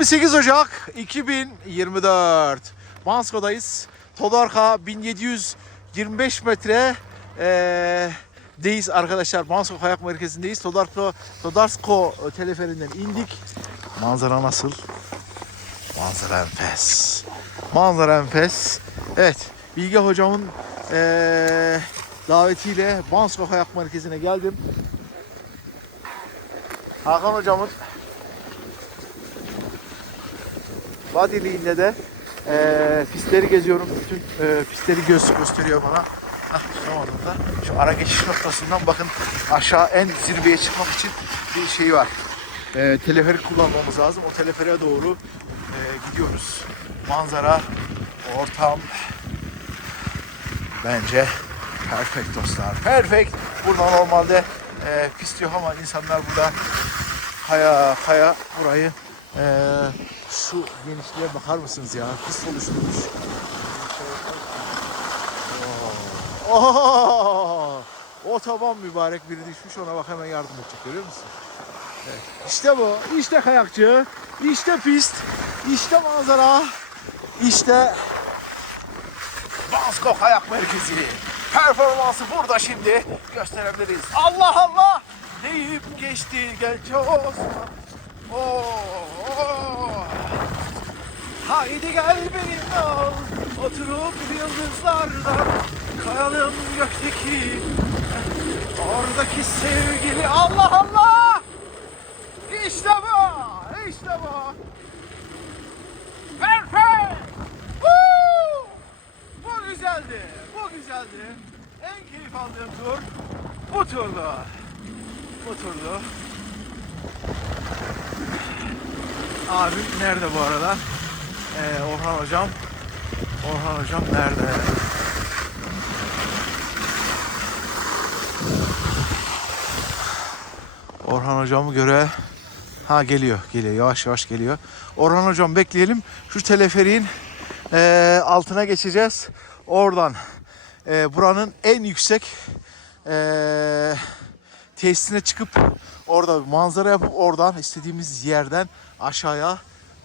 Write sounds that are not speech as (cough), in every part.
28 Ocak 2024. Mansko'dayız. Todorka 1725 metre eee deyiz arkadaşlar. Mansko Kayak Merkezi'ndeyiz. Todarko, Todarsko teleferinden indik. Manzara nasıl? Manzara enfes. Manzara enfes. Evet. Bilge hocamın eee, davetiyle Mansko Kayak Merkezi'ne geldim. Hakan hocamın Vadiliğinde de eee pistleri geziyorum. Bütün eee, pistleri göz gösteriyor bana. Hah tutamadım da. Şu ara geçiş noktasından bakın aşağı en zirveye çıkmak için bir şey var. Eee teleferik kullanmamız lazım. O teleferiğe doğru eee, gidiyoruz. Manzara, ortam bence perfect dostlar. Perfect. Burada normalde eee pist yok ama insanlar burada kaya kaya burayı eee şu genişliğe bakar mısınız ya? Pist oluşturmuş. Oo. O taban mübarek biri düşmüş ona bak hemen yardım edecek görüyor musun? Evet. İşte bu. İşte kayakçı. İşte pist. İşte manzara. İşte Basko Kayak Merkezi. Performansı burada şimdi gösterebiliriz. Allah Allah! Deyip geçti genç Osman. Oo. Haydi gel benimle al. Oturup yıldızlarda kayalım gökteki oradaki sevgili Allah Allah! İşte bu! İşte bu! Perfect! Bu güzeldi. Bu güzeldi. En keyif aldığım tur bu turdu. Bu turdu. Abim nerede bu arada? Ee, Orhan hocam. Orhan hocam nerede? Orhan hocamı göre ha geliyor geliyor yavaş yavaş geliyor. Orhan hocam bekleyelim. Şu teleferiğin eee, altına geçeceğiz. Oradan eee, buranın en yüksek eee tesisine çıkıp orada bir manzara yapıp oradan istediğimiz yerden aşağıya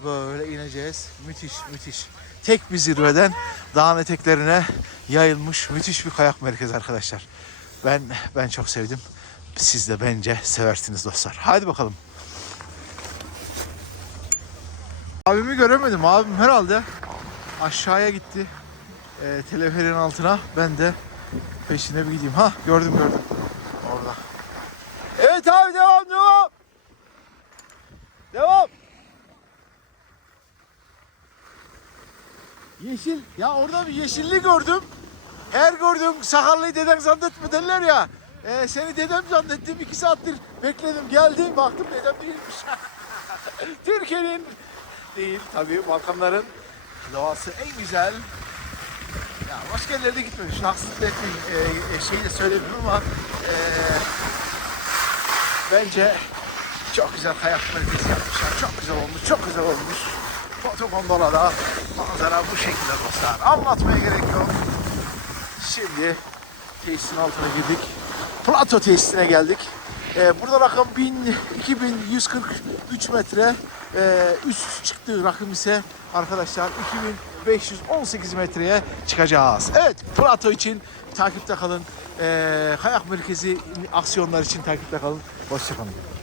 böyle ineceğiz. Müthiş müthiş. Tek bir zirveden dağın eteklerine yayılmış müthiş bir kayak merkezi arkadaşlar. Ben ben çok sevdim. Siz de bence seversiniz dostlar. Hadi bakalım. Abimi göremedim. Abim herhalde aşağıya gitti. Ee, teleferin altına. Ben de peşine bir gideyim. Ha gördüm gördüm. Orada. Evet abi devam. Devam. Yeşil. Ya orada bir yeşillik gördüm. Her gördüğüm sakarlıyı dedem zannetme derler ya. Ee, seni dedem zannettim. iki saattir bekledim. Geldim baktım dedem değilmiş. (laughs) Türkiye'nin değil tabii Balkanların doğası en güzel. Ya başka yerlerde gitmemiş. Haksızlık etmeyeyim. Ee, e, şeyi de söylemiyorum ama ee, bence çok güzel kayak merkezi yapmışlar. Çok güzel olmuş. Çok güzel olmuş. Foto gondolada manzara bu şekilde dostlar. Anlatmaya gerek yok. Şimdi tesisin altına girdik. Plato tesisine geldik. Ee, burada rakam 1000, 2143 metre. Ee, üst çıktığı rakım ise arkadaşlar 2518 metreye çıkacağız. Evet Plato için takipte kalın. Ee, kayak merkezi aksiyonlar için takipte kalın. Hoşçakalın.